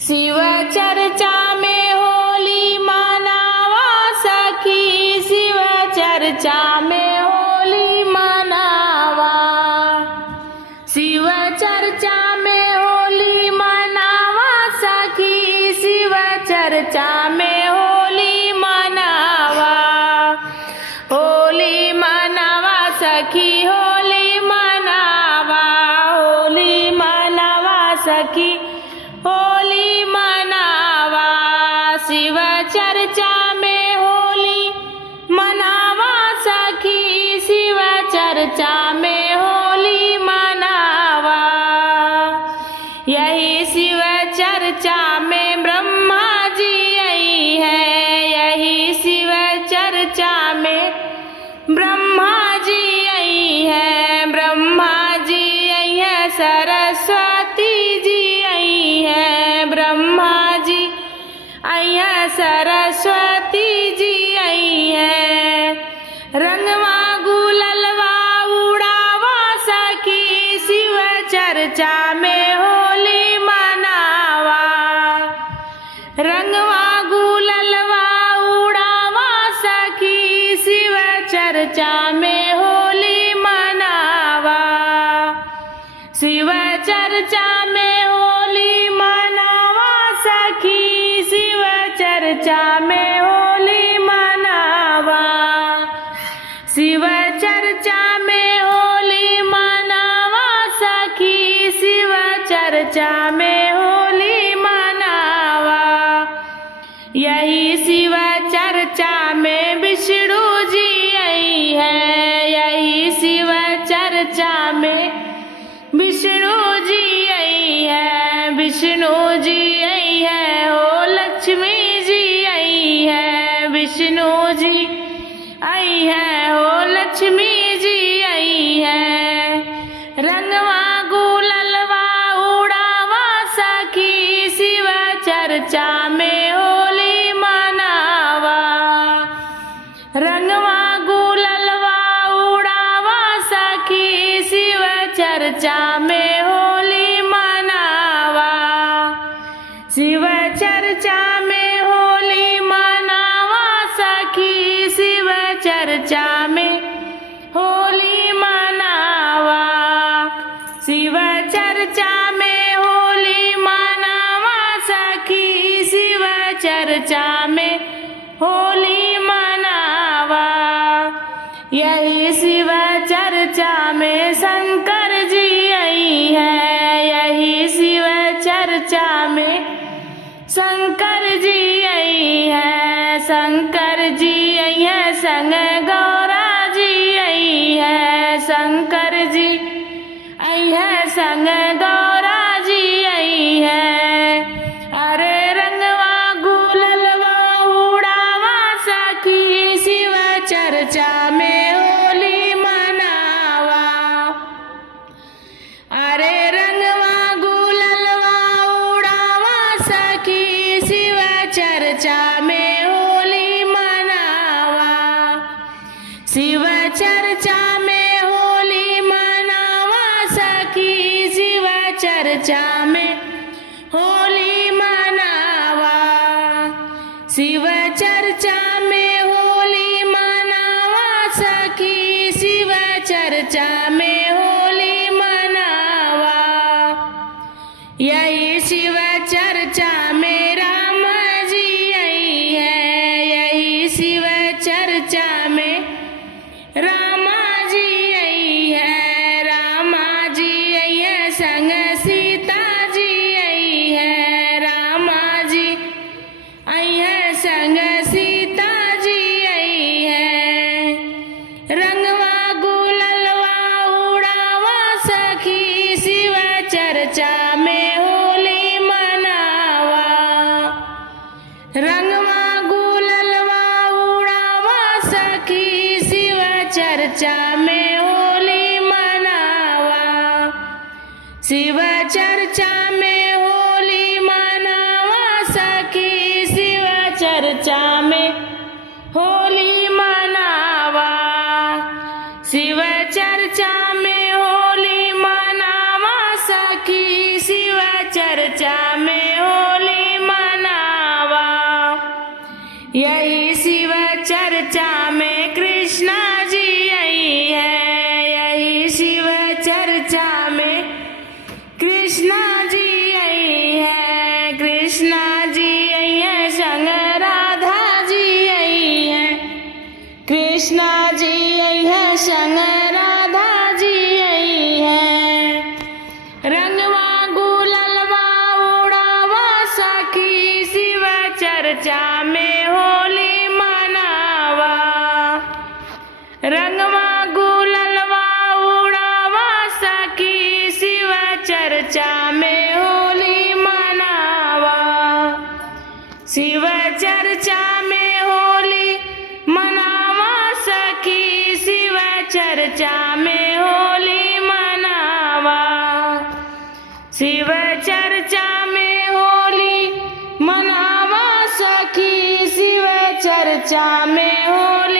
शिव चर्चा में होली मनावा सखी, शिव चर्चा में होली मनावा। शिव चर्चा में होली मनावा सखी, शिव चर्चा में होली मनावा। होली मनावा सखी, होली मनावा, होली मनावा सखी, होली मनावा। शिव चर्चा में होली मनावा सखी, शिव चर्चा में होली मनावा। यही शिव चर्चा में ब्रह्मा जी आई है, यही शिव चर्चा में ब्रह्मा जी आई है। ब्रह्मा जी आई है, सरस्वती जी आई है, ब्रह्मा जी आई है, सरस्वती जी आई है। रंगवा गुललवा उड़ावा सखी, शिव चर्चा में होली मनावा। रंगवा गुललवा उड़ावा सखी, शिव चर्चा में होली मनावा। शिव चर्चा में होली मनावा सखी, शिव चर्चा में होली मनावा। शिव चर्चा में होली मनावा सखी, शिव चर्चा में होली मनावा। यही शिव चर्चा में विष्णु जी आई है, यही शिव चर्चा में विष्णु जी आई है, विष्णु जी आई है, हो लक्ष्मी जी आई है, विष्णु जी आई है, हो लक्ष्मी जी आई है। रंगवा गुललवा उड़ावा सखी, शिव चर्चा में होली मनावा। रंगवा गुललवा उड़ावा सखी, शिव चर्चा में होली मनावा। शिव चर्चा में होली मनावा सखी, शिव चर्चा में होली मनावा। शिव चर्चा में होली मनावा सखी, शिव चर्चा में होली मनावा। यही शिव चर्चा में शंकर जी आई है, यही शिव चर्चा में शंकर जी आई है, शंकर जी आई है, संग गौरा जी आई है, शंकर जी आई है, संग गौरा जी आई है। अरे रंगवा गुललवा उड़ावा सखी, शिव चर्चा में होली मनावा। अरे रंगवा गुललवा उड़ावा सखी, शिव चर्चा में होली मनावा। शिव चर्चा में होली मनावा सखी, शिव चर्चा में होली मनावा। शिव चर्चा में होली मनावा सखी, शिव चर्चा में होली मनावा। यही शिव चर्चा में राम जी आई है, यही शिव चर्चा में रामा जी आई है, रामा जी आई है, संग सीता जी आई है, रामा जी आई है, संग सीता जी आई है। रंगवा गुललवा उड़ावा सखी, शिव चर्चा में होली मनावा। रंगवा गुललवा उड़ावा सखी, शिव चर्चा में होली मनावा। शिव चर्चा में होली मनावा सखी, शिव चर्चा में होली मनावा। शिव चर्चा में होली मनावा सखी, शिव चर्चा में होली यही शिव चर्चा में कृष्णा जी आई है, यही शिव चर्चा में कृष्णा जी आई है, कृष्णा जी आई है, संग राधा जी आई है, कृष्णा जी आई है, संग राधा जी आई है। रंगवा गुललवा उड़ावा सखी शिव चर्चा में होली मनावा, रंगवा गुललवा उड़ावा सखी शिव चर्चा में होली मनावा, शिव चर्चा में होली मनावा सखी शिव चर्चा में होली मनावा, शिव चर्चा में होली मनावा सखी शिव चर्चा में होली